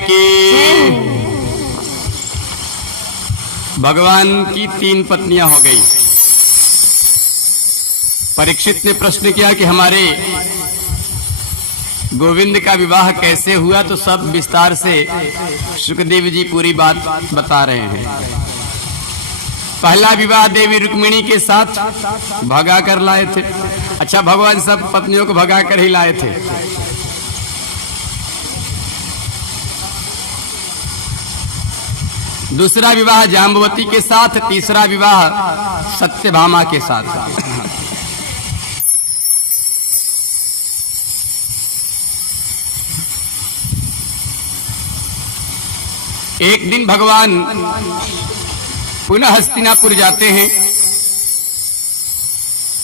की। भगवान की 3 पत्नियां हो गई। परीक्षित ने प्रश्न किया कि हमारे गोविंद का विवाह कैसे हुआ, तो सब विस्तार से सुखदेव जी पूरी बात बता रहे हैं। पहला विवाह देवी रुक्मिणी के साथ भगा कर लाए थे। अच्छा, भगवान सब पत्नियों को भगा कर ही लाए थे। दूसरा विवाह जाम्बवती के साथ, तीसरा विवाह सत्यभामा के साथ। एक दिन भगवान पुनः हस्तिनापुर जाते हैं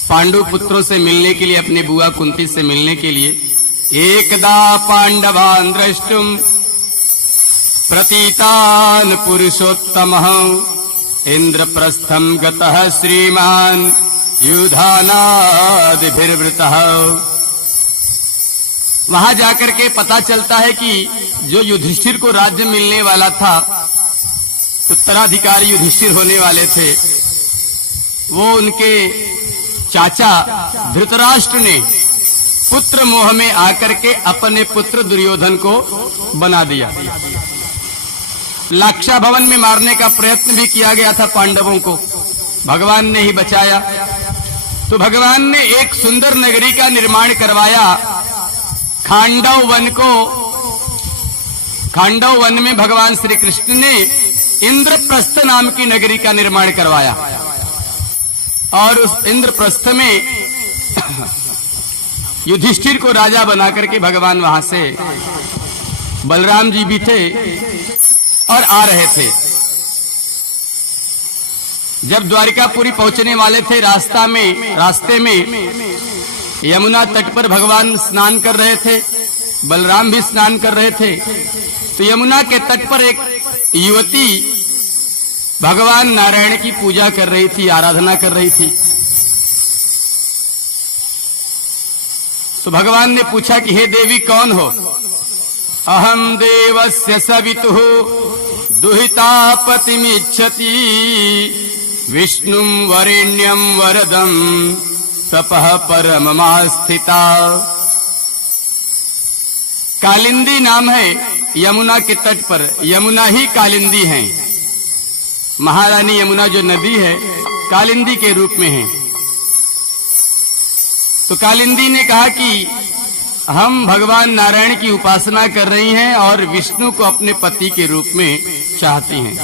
पांडु पुत्रों से मिलने के लिए, अपने बुआ कुंती से मिलने के लिए। एकदा पांडवान् द्रष्टुम प्रतीतान् पुरुषोत्तमः इंद्रप्रस्थं गतः श्रीमान् युधानादिभिर्वृतः। वहां जाकर के पता चलता है कि जो युधिष्ठिर को राज्य मिलने वाला था, उत्तराधिकारी युधिष्ठिर होने वाले थे, वो उनके चाचा धृतराष्ट्र ने पुत्र मोह में आकर के अपने पुत्र दुर्योधन को बना दिया। लाक्षा भवन में मारने का प्रयत्न भी किया गया था पांडवों को, भगवान ने ही बचाया। तो भगवान ने एक सुंदर नगरी का निर्माण करवाया। खांडव वन को, खांडव वन में भगवान श्री कृष्ण ने इंद्रप्रस्थ नाम की नगरी का निर्माण करवाया। और उस इंद्रप्रस्थ में युधिष्ठिर को राजा बना करके भगवान वहां से, बलराम जी भी थे और आ रहे थे। जब द्वारिकापुरी पहुंचने वाले थे, रास्ते में यमुना तट पर भगवान स्नान कर रहे थे, बलराम भी स्नान कर रहे थे। तो यमुना के तट पर एक युवती भगवान नारायण की पूजा कर रही थी, आराधना कर रही थी। तो भगवान ने पूछा कि हे देवी कौन हो? अहम देवस्य सवितुः दुहिता पतिमिच्छति विष्णुं वरेण्यं वरदं तपः परममास्थिता। कालिंदी नाम है यमुना के तट पर, यमुना ही कालिंदी है। महारानी यमुना जो नदी है कालिंदी के रूप में है। तो कालिंदी ने कहा कि हम भगवान नारायण की उपासना कर रही हैं और विष्णु को अपने पति के रूप में चाहती हैं।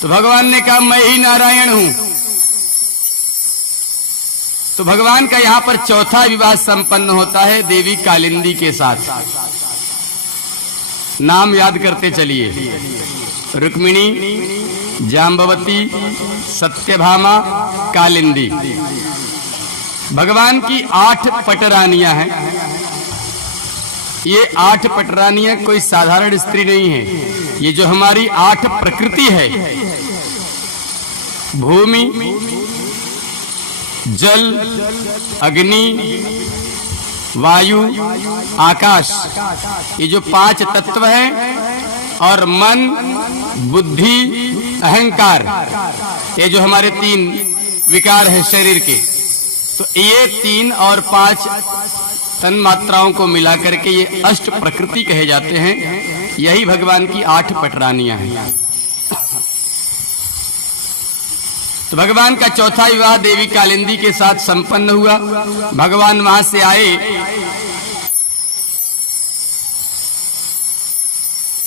तो भगवान ने कहा मैं ही नारायण हूं। तो भगवान का यहां पर चौथा विवाह संपन्न होता है देवी कालिंदी के साथ। नाम याद करते चलिए, रुक्मिणी, जाम्बवती, सत्यभामा, कालिंदी। भगवान की 8 पटरानियां हैं। ये 8 पटरानियां कोई साधारण स्त्री नहीं है। ये जो हमारी 8 प्रकृति है, भूमि, जल, अग्नि, वायु, आकाश, ये जो 5 तत्व हैं, और मन, बुद्धि, अहंकार, ये जो हमारे 3 विकार हैं शरीर के। तो ये 3 और 5 तन मात्राओं को मिलाकर के ये अष्ट प्रकृति कहे जाते हैं। यही भगवान की 8 पटरानियां हैं। तो भगवान का चौथा विवाह देवी कालिंदी के साथ संपन्न हुआ। भगवान वहां से आए,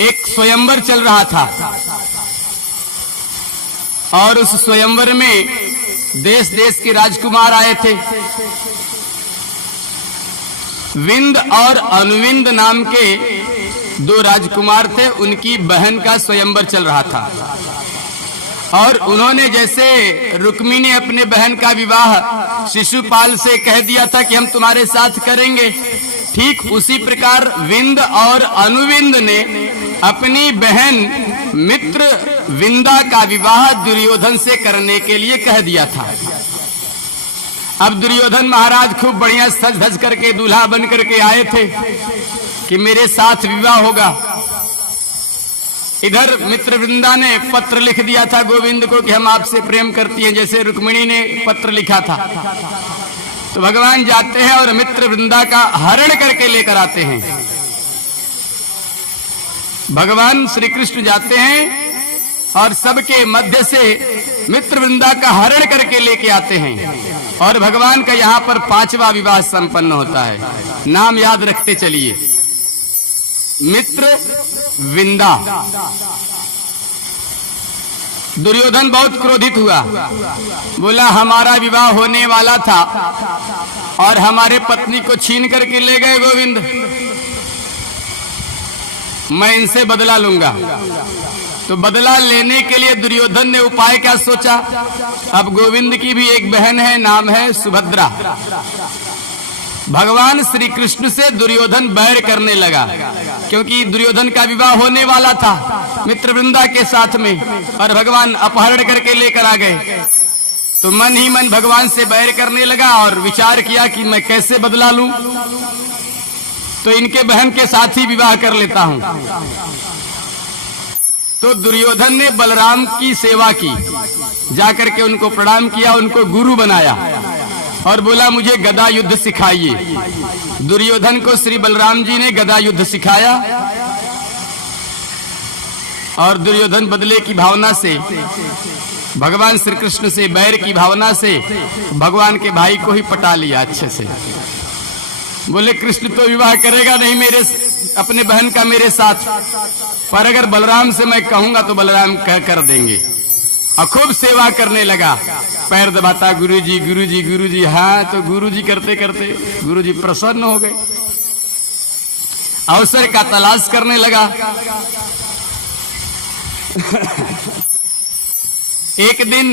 एक स्वयंवर चल रहा था और उस स्वयंवर में देश देश के राजकुमार आए थे। विंद और अनुविंद नाम के 2 राजकुमार थे, उनकी बहन का स्वयंवर चल रहा था। और उन्होंने, जैसे रुक्मी ने अपने बहन का विवाह शिशुपाल से कह दिया था कि हम तुम्हारे साथ करेंगे, ठीक उसी प्रकार विंद और अनुविंद ने अपनी बहन मित्र विंदा का विवाह दुर्योधन से करने के लिए कह दिया था। अब दुर्योधन महाराज खूब बढ़िया सज धज करके दूल्हा बन करके आए थे कि मेरे साथ विवाह होगा। इधर मित्र वृंदा ने पत्र लिख दिया था गोविंद को कि हम आपसे प्रेम करती हैं, जैसे रुक्मिणी ने पत्र लिखा था। तो भगवान जाते हैं और मित्र वृंदा का हरण करके लेकर आते हैं। भगवान श्री कृष्ण जाते हैं और सबके मध्य से मित्र वृंदा का हरण करके लेके आते हैं और भगवान का यहाँ पर 5वां विवाह संपन्न होता है। नाम याद रखते चलिए, मित्र विंदा। दुर्योधन बहुत क्रोधित हुआ, बोला हमारा विवाह होने वाला था और हमारे पत्नी को छीन करके ले गए गोविंद, मैं इनसे बदला लूंगा। तो बदला लेने के लिए दुर्योधन ने उपाय क्या सोचा? अब गोविंद की भी एक बहन है, नाम है सुभद्रा। भगवान श्री कृष्ण से दुर्योधन बैर करने लगा, क्योंकि दुर्योधन का विवाह होने वाला था मित्रवृंदा के साथ में और भगवान अपहरण करके लेकर आ गए। तो मन ही मन भगवान से बैर करने लगा और विचार किया कि मैं कैसे बदला लूं, तो इनके बहन के साथ ही विवाह कर लेता हूं। तो दुर्योधन ने बलराम की सेवा की, जाकर के उनको प्रणाम किया, उनको गुरु बनाया और बोला मुझे गदा युद्ध सिखाइए। दुर्योधन को श्री बलराम जी ने गदा युद्ध सिखाया और दुर्योधन बदले की भावना से, भगवान श्री कृष्ण से बैर की भावना से भगवान के भाई को ही पटा लिया अच्छे से। बोले कृष्ण तो विवाह करेगा नहीं मेरे अपने बहन का मेरे साथ, पर अगर बलराम से मैं कहूंगा तो बलराम कह कर देंगे। और खूब सेवा करने लगा, पैर दबाता गुरुजी गुरुजी गुरुजी। हाँ, तो गुरुजी करते करते गुरुजी प्रसन्न हो गए, अवसर का तलाश करने लगा। एक दिन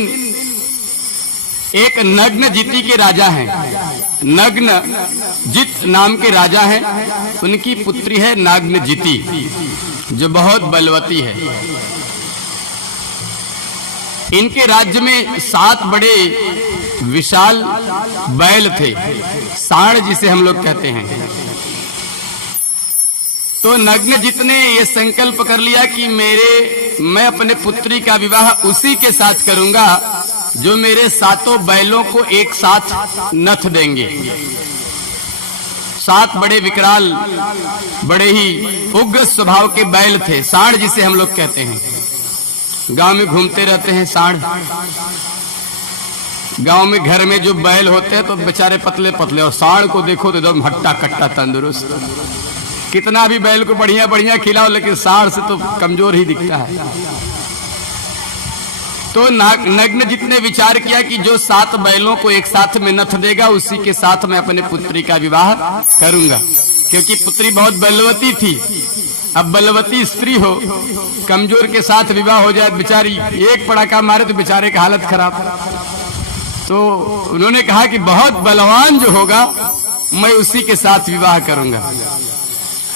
एक नग्न जिति के राजा हैं, नग्न जित नाम के राजा हैं, उनकी पुत्री है नाग्न जिति, जो बहुत बलवती है। इनके राज्य में 7 बड़े विशाल बैल थे, सांड जिसे हम लोग कहते हैं। तो नग्न जितने ये संकल्प कर लिया कि मैं अपने पुत्री का विवाह उसी के साथ करूंगा जो मेरे 7 बैलों को एक साथ नथ देंगे। 7 बड़े विकराल, बड़े ही उग्र स्वभाव के बैल थे, सांड जिसे हम लोग कहते हैं। गांव में घूमते रहते हैं सांड। गांव में घर में जो बैल होते हैं तो बेचारे पतले पतले, और सांड को देखो तो एकदम हट्टा कट्टा तंदुरुस्त। कितना भी बैल को बढ़िया बढ़िया खिलाओ, लेकिन सांड से तो कमजोर ही दिखता है। तो नग्न जितने विचार किया कि जो 7 बैलों को एक साथ में नथ देगा उसी के साथ मैं अपने पुत्री का विवाह करूंगा, क्योंकि पुत्री बहुत बलवती थी। अब बलवती स्त्री हो, कमजोर के साथ विवाह हो जाए, बेचारी एक पड़ाका मारे तो बेचारे का हालत खराब। तो उन्होंने कहा कि बहुत बलवान जो होगा मैं उसी के साथ विवाह करूंगा।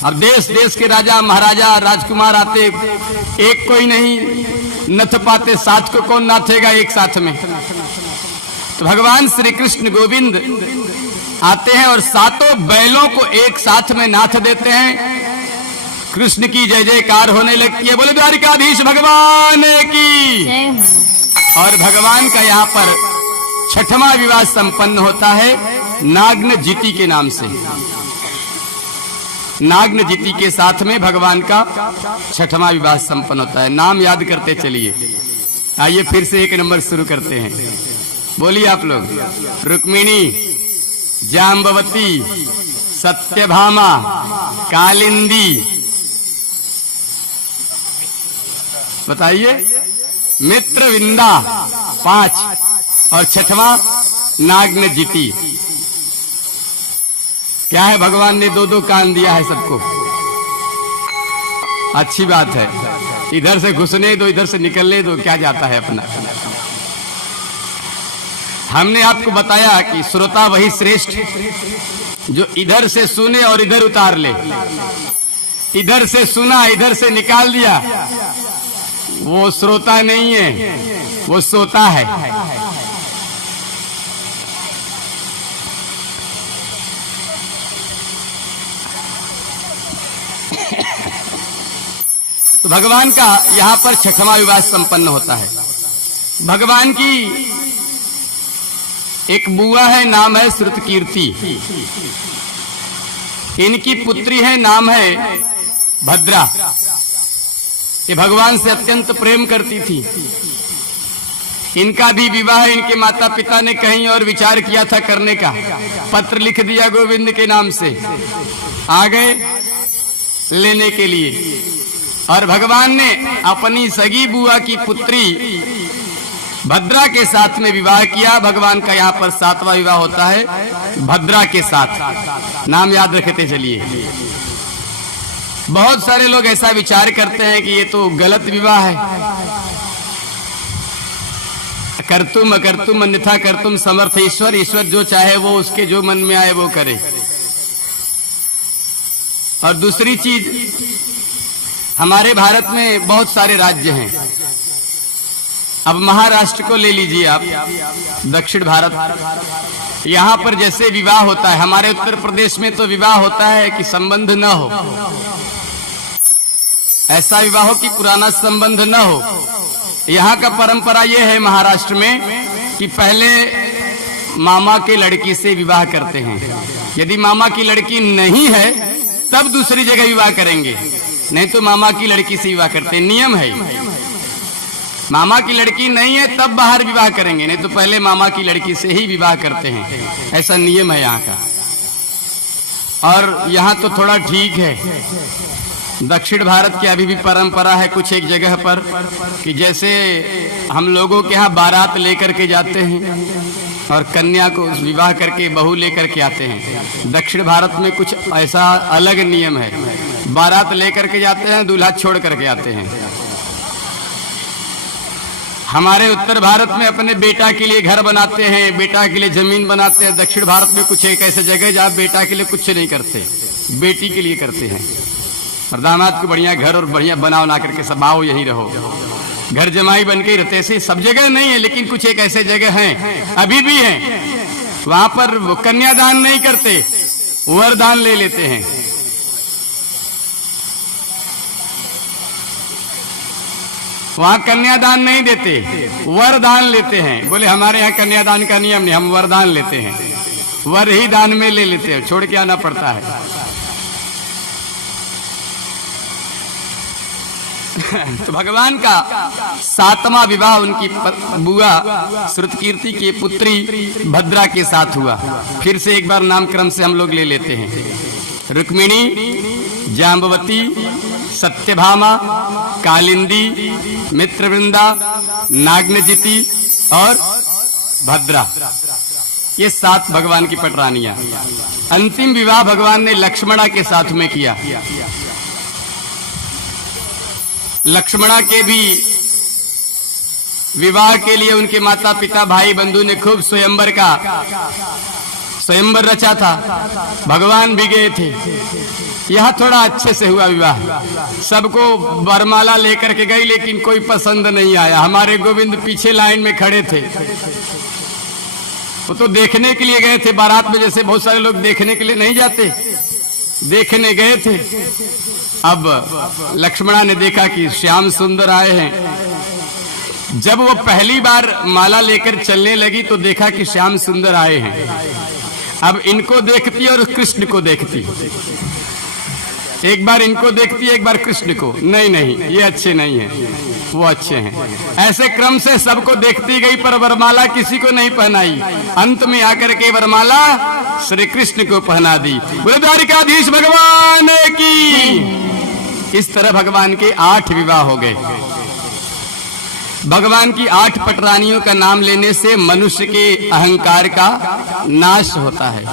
अब देश देश के राजा महाराजा राजकुमार आते, एक कोई नहीं नथ पाते, 7 को कौन नाथेगा एक साथ में। तो भगवान श्री कृष्ण गोविंद आते हैं और 7 बैलों को एक साथ में नाथ देते हैं। कृष्ण की जय जयकार होने लगती है, बोले द्वारिकाधीश भगवान की। और भगवान का यहाँ पर 6वां विवाह संपन्न होता है नाग्न जिति के नाम से। नाग्न जिति के साथ में भगवान का 6वां विवाह संपन्न होता है। नाम याद करते चलिए। आइए फिर से 1 नंबर शुरू करते हैं, बोलिए आप लोग। रुक्मिणी, जाम्बवती, सत्यभामा, कालिंदी, बताइए, मित्रविंदा 5 और 6वां नाग्न जिति। क्या है, भगवान ने 2-2 कान दिया है सबको। अच्छी बात है, इधर से घुसने दो इधर से निकलने दो, क्या जाता है अपना। हमने आपको बताया कि श्रोता वही श्रेष्ठ जो इधर से सुने और इधर उतार ले। इधर से सुना इधर से निकाल दिया, वो श्रोता नहीं है, वो सोता है। तो भगवान का यहाँ पर छठवां विवाह संपन्न होता है। भगवान की एक बुआ है, नाम है श्रुतकीर्ति। इनकी पुत्री है, नाम है भद्रा। ये भगवान से अत्यंत प्रेम करती थी। इनका भी विवाह इनके माता पिता ने कहीं और विचार किया था करने का, पत्र लिख दिया गोविंद के नाम से, आ गए लेने के लिए। और भगवान ने अपनी सगी बुआ की पुत्री भद्रा के साथ में विवाह किया। भगवान का यहाँ पर 7वां विवाह होता है भद्रा के साथ। नाम याद रखते चलिए। बहुत सारे लोग ऐसा विचार करते हैं कि ये तो गलत विवाह है, करतुम अकर्तुम अन्यथा कर्तुम समर्थ ईश्वर। ईश्वर जो चाहे वो उसके जो मन में आए वो करे। और दूसरी चीज, हमारे भारत में बहुत सारे राज्य हैं। अब महाराष्ट्र को ले लीजिए आप, दक्षिण भारत, यहाँ पर जैसे विवाह होता है, हमारे उत्तर प्रदेश में तो विवाह होता है कि संबंध न हो, ऐसा विवाह हो कि पुराना संबंध न हो। यहाँ का परंपरा यह है महाराष्ट्र में कि पहले मामा के लड़की से विवाह करते हैं। यदि मामा की लड़की नहीं है तब दूसरी जगह विवाह करेंगे, नहीं तो मामा की लड़की से विवाह करते हैं। नियम है, मामा की लड़की नहीं है तब बाहर विवाह करेंगे, नहीं तो पहले मामा की लड़की से ही विवाह करते हैं। ऐसा नियम है यहाँ का। और यहाँ तो थोड़ा ठीक है, दक्षिण भारत की अभी भी परंपरा है कुछ एक जगह पर कि जैसे हम लोगों के यहाँ बारात लेकर के जाते हैं और कन्या को विवाह करके बहू लेकर के आते हैं, दक्षिण भारत में कुछ ऐसा अलग नियम है। बारात लेकर के जाते हैं, दूल्हा छोड़ करके आते हैं। हमारे उत्तर भारत में अपने बेटा के लिए घर बनाते हैं, बेटा के लिए जमीन बनाते हैं। दक्षिण भारत में कुछ एक ऐसे जगह जहाँ बेटा के लिए कुछ नहीं करते, बेटी के लिए करते हैं। और दामाद को बढ़िया घर और बढ़िया बना बना करके सब आओ यही रहो, घर जमाई बन के ही रहते। ऐसे सब जगह नहीं है, लेकिन कुछ एक ऐसे जगह हैं, अभी भी हैं, वहां पर वो कन्यादान नहीं करते, वरदान ले लेते हैं। वहां कन्यादान नहीं देते, वरदान लेते हैं। बोले हमारे यहाँ कन्यादान का नियम नहीं, हम वरदान लेते हैं, वर ही दान में ले लेते हैं, छोड़ के आना पड़ता है। तो भगवान का 7वां विवाह उनकी बुआ श्रुतकीर्ति की पुत्री भद्रा के साथ हुआ। फिर से एक बार नामक्रम से हम लोग ले लेते हैं। रुक्मिणी, जाम्बवती, सत्यभामा, कालिंदी, मित्रवृंदा, नागनजिति और भद्रा, ये 7 भगवान की पटरानियां। अंतिम विवाह भगवान ने लक्ष्मणा के साथ में किया। लक्ष्मणा के भी विवाह के लिए उनके माता पिता भाई बंधु ने खूब स्वयंवर रचा था। भगवान भी गए थे। यह थोड़ा अच्छे से हुआ विवाह, सबको वरमाला लेकर के गई, लेकिन कोई पसंद नहीं आया। हमारे गोविंद पीछे लाइन में खड़े थे, वो तो देखने के लिए गए थे बारात में, जैसे बहुत सारे लोग देखने के लिए नहीं जाते, देखने गए थे। अब लक्ष्मणा ने देखा कि श्याम सुंदर आए हैं। जब वो पहली बार माला लेकर चलने लगी तो देखा कि श्याम सुंदर आए हैं। अब इनको देखती और कृष्ण को देखती, एक बार इनको देखती एक बार कृष्ण को, नहीं नहीं ये अच्छे नहीं हैं, वो अच्छे हैं। ऐसे क्रम से सबको देखती गई, पर वरमाला किसी को नहीं पहनाई। अंत में आकर के वरमाला श्री कृष्ण को पहना दी। बोले द्वारिकाधीश भगवान की। इस तरह भगवान के 8 विवाह हो गए। भगवान की 8 पटरानियों का नाम लेने से मनुष्य के अहंकार का नाश होता है।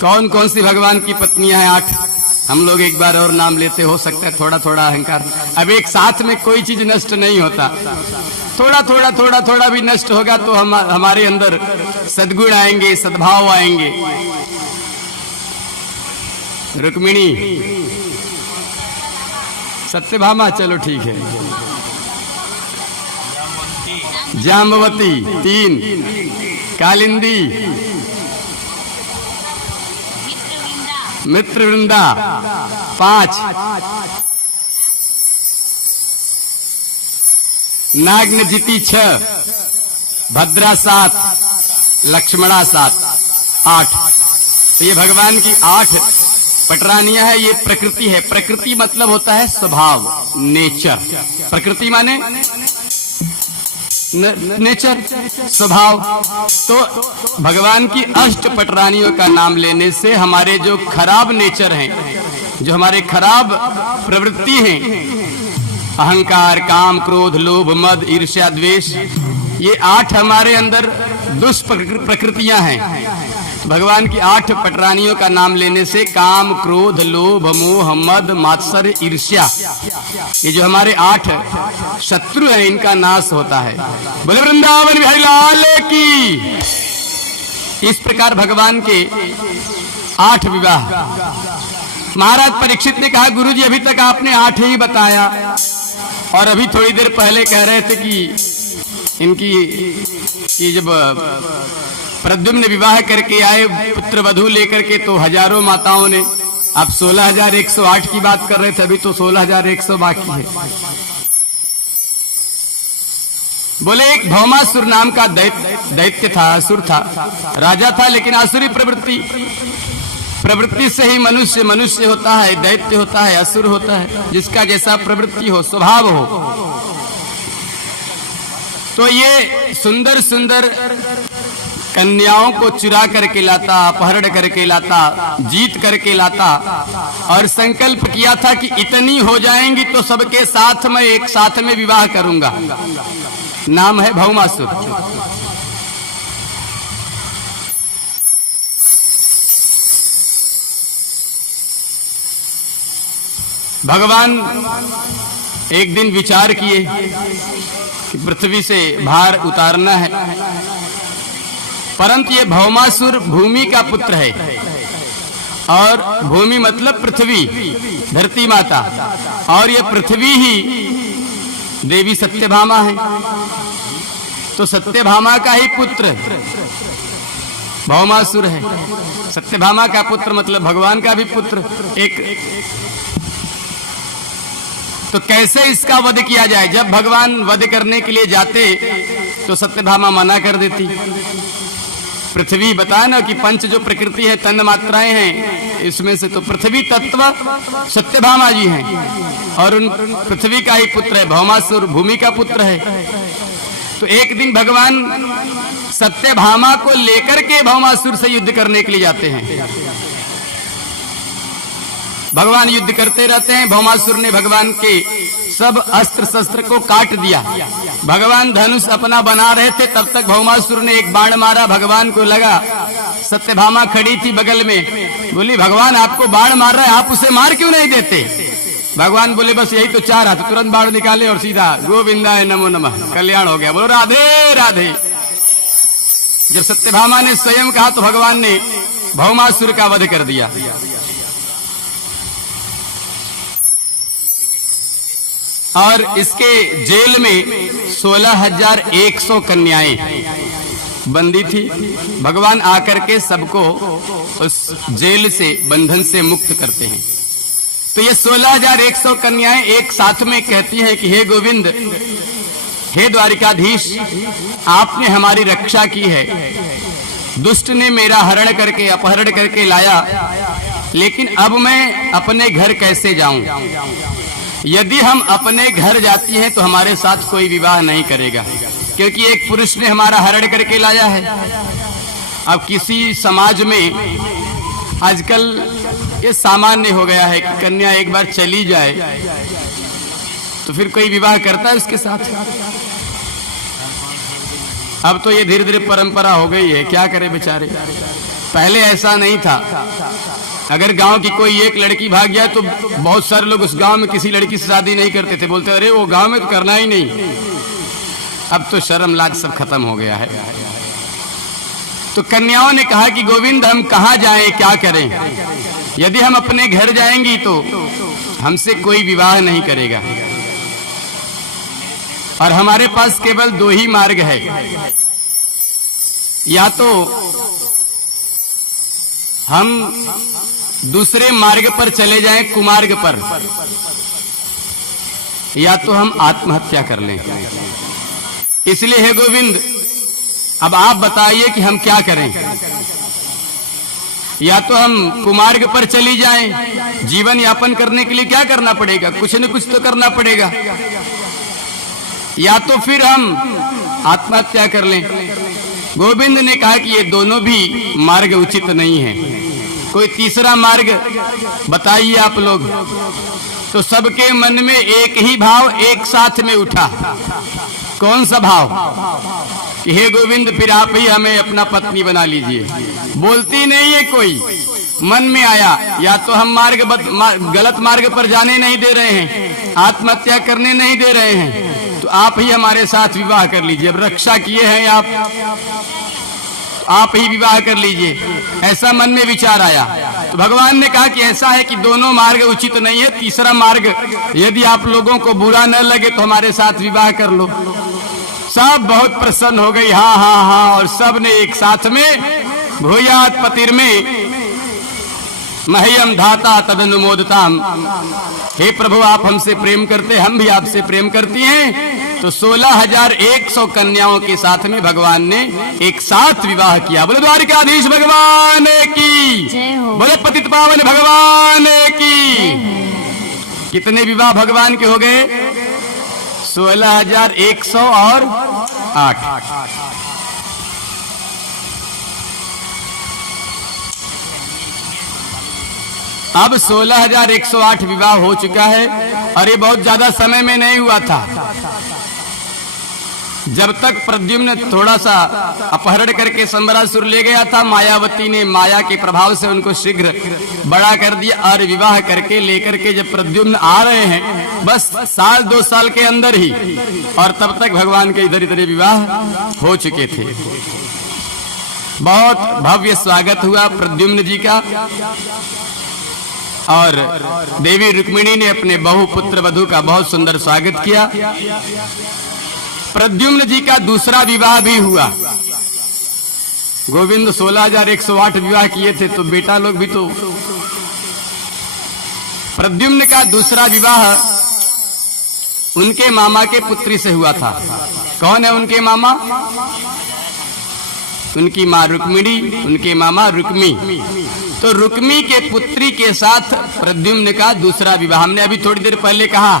कौन कौन सी भगवान की पत्नियां हैं? 8। हम लोग एक बार और नाम लेते, हो सकता है थोड़ा थोड़ा अहंकार। अब एक साथ में कोई चीज नष्ट नहीं होता, थोड़ा थोड़ा थोड़ा थोड़ा भी नष्ट होगा तो हमारे अंदर सद्गुण आएंगे, सद्भाव आएंगे। रुक्मिणी, सत्यभामा, चलो ठीक है, जाम्बवती 3, कालिंदी, मित्रवृंदा 5, नागनजिति 6, भद्रा 7, लक्ष्मणा 7, 8। तो ये भगवान की 8 पटरानियां है। ये प्रकृति है। प्रकृति मतलब होता है स्वभाव, नेचर। प्रकृति माने नेचर, स्वभाव। तो भगवान की 8 पटरानियों का नाम लेने से हमारे जो खराब नेचर हैं, जो हमारे खराब प्रवृत्ति हैं, अहंकार, काम, क्रोध, लोभ, मद, ईर्ष्या, द्वेष, ये 8 हमारे अंदर दुष्प्रकृतियां हैं। भगवान की 8 पटरानियों का नाम लेने से काम, क्रोध, लोभ, मोह, मद, मात्सर्य, ईर्ष्या, ये जो हमारे 8 शत्रु हैं, इनका नाश होता है। बोले वृंदावन बिहारी लाल की। इस प्रकार भगवान के 8 विवाह। महाराज परीक्षित ने कहा, गुरुजी अभी तक आपने 8 ही बताया, और अभी थोड़ी देर पहले कह रहे थे कि इनकी जब प्रद्युम्न विवाह करके आए पुत्र वधू लेकर के, तो हजारों माताओं ने, आप 16,108 की बात कर रहे थे, अभी तो 16,100 बाकी है। बोले एक भौमासुर नाम का दैत्य था, असुर था, राजा था, लेकिन आसुरी प्रवृत्ति से ही मनुष्य होता है, दैत्य होता है, असुर होता है, जिसका जैसा प्रवृत्ति हो, स्वभाव हो। तो ये सुंदर सुंदर कन्याओं को चुरा करके लाता, अपहरण करके लाता, जीत करके लाता, और संकल्प किया था कि इतनी हो जाएंगी तो सबके साथ में एक साथ में विवाह करूंगा। नाम है भौमासुर। भगवान एक दिन विचार किए कि पृथ्वी से भार उतारना है, परंतु ये भौमासुर भूमि का पुत्र है, और भूमि मतलब पृथ्वी, धरती माता, और ये पृथ्वी ही देवी सत्यभामा है। तो सत्यभामा का ही पुत्र भौमासुर है। सत्यभामा का पुत्र मतलब भगवान का भी पुत्र एक। तो कैसे इसका वध किया जाए? जब भगवान वध करने के लिए जाते तो सत्यभामा मना कर देती। पृथ्वी बताया ना कि पंच जो प्रकृति है, तन मात्राएं हैं, इसमें से तो पृथ्वी तत्व सत्यभामा जी हैं, और उन पृथ्वी का ही पुत्र है भौमासुर, भूमि का पुत्र है। तो एक दिन भगवान सत्यभामा को लेकर के भौमासुर से युद्ध करने के लिए जाते हैं। भगवान युद्ध करते रहते हैं। भौमासुर ने भगवान के सब अस्त्र शस्त्र को काट दिया। भगवान धनुष अपना बना रहे थे, तब तक भौमासुर ने एक बाण मारा, भगवान को लगा। सत्यभामा खड़ी थी बगल में, बोली भगवान आपको बाण मार रहा है, आप उसे मार क्यों नहीं देते? भगवान बोले बस यही तो चाह रहा था। तुरंत बाण निकाले और सीधा गोविंदाय नमो नमः, कल्याण हो गया। बोलो राधे राधे। जब सत्यभामा ने स्वयं कहा तो भगवान ने भौमासुर का वध कर दिया। और इसके जेल में 16,100 कन्याएं बंदी थी। भगवान आकर के सबको उस जेल से, बंधन से मुक्त करते हैं। तो ये 16,100 कन्याएं एक साथ में कहती हैं कि हे गोविंद, हे द्वारिकाधीश, आपने हमारी रक्षा की है। दुष्ट ने मेरा हरण करके, अपहरण करके लाया, लेकिन अब मैं अपने घर कैसे जाऊं? यदि हम अपने घर जाती हैं तो हमारे साथ कोई विवाह नहीं करेगा, क्योंकि एक पुरुष ने हमारा हरण करके लाया है। अब किसी समाज में आजकल ये सामान्य हो गया है कि कन्या एक बार चली जाए तो फिर कोई विवाह करता है उसके साथ। अब तो ये धीरे धीरे परंपरा हो गई है, क्या करे बेचारे। पहले ऐसा नहीं था। अगर गांव की कोई एक लड़की भाग जाए तो बहुत सारे लोग उस गांव में किसी लड़की से शादी नहीं करते थे, बोलते अरे वो गांव में तो करना ही नहीं। अब तो शर्म लाज सब खत्म हो गया है। तो कन्याओं ने कहा कि गोविंद हम कहाँ जाएं, क्या करें? यदि हम अपने घर जाएंगी तो हमसे कोई विवाह नहीं करेगा, और हमारे पास केवल 2 ही मार्ग है। या तो हम दूसरे मार्ग पर चले जाएं, कुमार्ग पर, या तो हम आत्महत्या कर लें। इसलिए हे गोविंद, अब आप बताइए कि हम क्या करें। या तो हम कुमार्ग पर चली जाएं, जीवन यापन करने के लिए क्या करना पड़ेगा, कुछ न कुछ तो करना पड़ेगा, या तो फिर हम आत्महत्या कर लें। गोविंद ने कहा कि ये दोनों भी मार्ग उचित नहीं है, कोई तीसरा मार्ग बताइए आप लोग। तो सबके मन में एक ही भाव एक साथ में उठा। कौन सा भाव? कि हे गोविंद, फिर आप ही हमें अपना पत्नी बना लीजिए। बोलती नहीं है कोई, मन में आया, या तो हम गलत मार्ग पर जाने नहीं दे रहे हैं, आत्महत्या करने नहीं दे रहे हैं, तो आप ही हमारे साथ विवाह कर लीजिए। अब रक्षा किए हैं आप ही विवाह कर लीजिए, ऐसा मन में विचार आया। तो भगवान ने कहा कि ऐसा है कि दोनों मार्ग उचित नहीं है, तीसरा मार्ग यदि आप लोगों को बुरा न लगे तो हमारे साथ विवाह कर लो। सब बहुत प्रसन्न हो गई, हाँ हाँ हाँ, और सब ने एक साथ में भूयात पतिर्मे मह्यम धाता तदनुमोदताम। हे प्रभु, आप हमसे प्रेम करते, हम भी आपसे प्रेम करती हैं। तो 16,100 कन्याओं के साथ में भगवान ने एक साथ विवाह किया। बोले द्वारिकाधीश भगवान की, बोले पतित पावन भगवान की। कितने विवाह भगवान के हो गए? 16,108। अब 16,108 विवाह हो चुका है, और ये बहुत ज्यादा समय में नहीं हुआ था। जब तक प्रद्युम्न थोड़ा सा अपहरण करके संबरासुर ले गया था, मायावती ने माया के प्रभाव से उनको शीघ्र बड़ा कर दिया, और विवाह करके लेकर के जब प्रद्युम्न आ रहे हैं, बस 1-2 साल के अंदर ही, और तब तक भगवान के इधर इधर विवाह हो चुके थे। बहुत भव्य स्वागत हुआ प्रद्युम्न जी का, और देवी रुक्मिणी ने अपने बहुपुत्र वधू का बहुत सुंदर स्वागत किया। प्रद्युम्न जी का दूसरा विवाह भी हुआ। गोविंद 16,108 विवाह किए थे, तो बेटा लोग भी तो। प्रद्युम्न का दूसरा विवाह उनके मामा के पुत्री से हुआ था। कौन है उनके मामा? उनकी माँ रुक्मिणी, उनके मामा रुक्मी। तो रुक्मी के पुत्री के साथ प्रद्युम्न का दूसरा विवाह। हमने अभी थोड़ी देर पहले कहा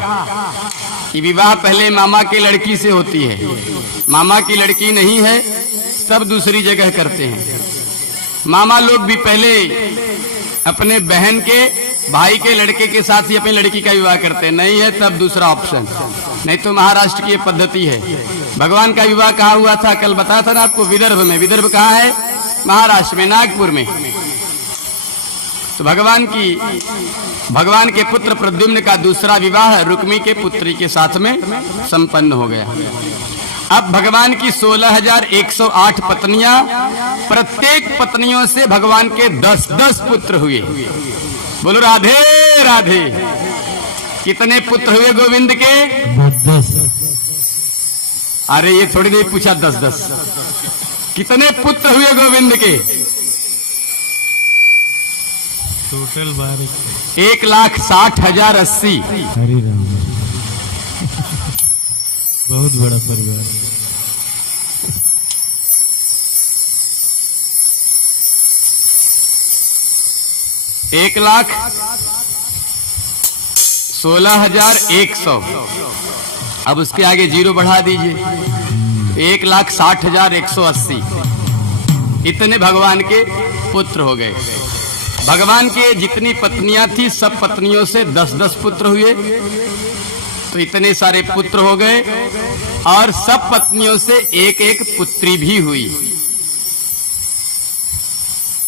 कि विवाह पहले मामा की लड़की से होती है, मामा की लड़की नहीं है तब दूसरी जगह करते हैं। मामा लोग भी पहले अपने बहन के भाई के लड़के के साथ ही अपनी लड़की का विवाह करते हैं, नहीं है तब दूसरा ऑप्शन। नहीं तो महाराष्ट्र की ये पद्धति है। भगवान का विवाह कहाँ हुआ था? कल बताया था ना आपको, विदर्भ में। विदर्भ कहाँ है? महाराष्ट्र में, नागपुर में। तो भगवान के पुत्र प्रद्युम्न का दूसरा विवाह रुक्मी के पुत्री के साथ में संपन्न हो गया। अब भगवान की 16,108 पत्नियां, प्रत्येक पत्नियों से भगवान के 10-10 पुत्र हुए। बोलो राधे राधे। कितने पुत्र हुए गोविंद के? 10। अरे ये थोड़ी देर पूछा 10-10, कितने पुत्र हुए गोविंद के? टोटल 12। 1,60,080। हरि राम। बहुत बड़ा परिवार। एक 1,16,100। अब उसके आगे 0 बढ़ा दीजिए, 1,60,180। इतने भगवान के पुत्र हो गए। भगवान के जितनी पत्नियां थी सब पत्नियों से 10-10 पुत्र हुए, तो इतने सारे पुत्र हो गए। और सब पत्नियों से एक पुत्री भी हुई।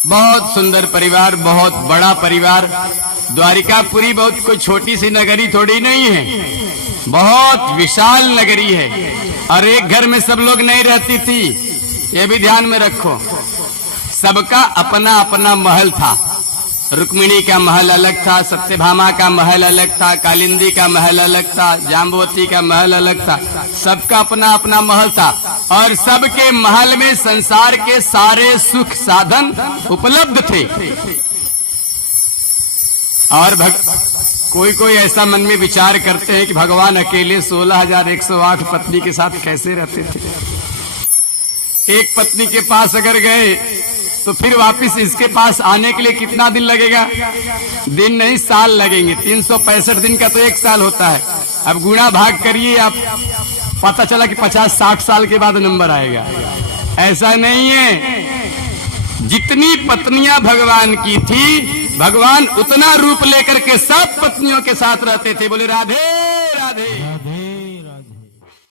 बहुत सुंदर परिवार, बहुत बड़ा परिवार। द्वारिकापुरी बहुत कोई छोटी सी नगरी थोड़ी नहीं है, बहुत विशाल नगरी है। और एक घर में सब लोग नहीं रहती थी, ये भी ध्यान में रखो। सबका अपना अपना महल था। रुक्मिणी का महल अलग था, सत्यभामा का महल अलग था, कालिंदी का महल अलग था, जाम्बवती का महल अलग था। सबका अपना अपना महल था, और सबके महल में संसार के सारे सुख साधन उपलब्ध थे। और कोई कोई ऐसा मन में विचार करते हैं कि भगवान अकेले 16,108 पत्नी के साथ कैसे रहते थे। एक पत्नी के पास अगर गए तो फिर वापस इसके पास आने के लिए कितना दिन लगेगा? दिन नहीं, साल लगेंगे। 365 दिन का तो एक साल होता है। अब गुणा भाग करिए आप, पता चला कि 50-60 साल के बाद नंबर आएगा। ऐसा नहीं है। जितनी पत्नियां भगवान की थी, भगवान उतना रूप लेकर के सब पत्नियों के साथ रहते थे। बोले राधे।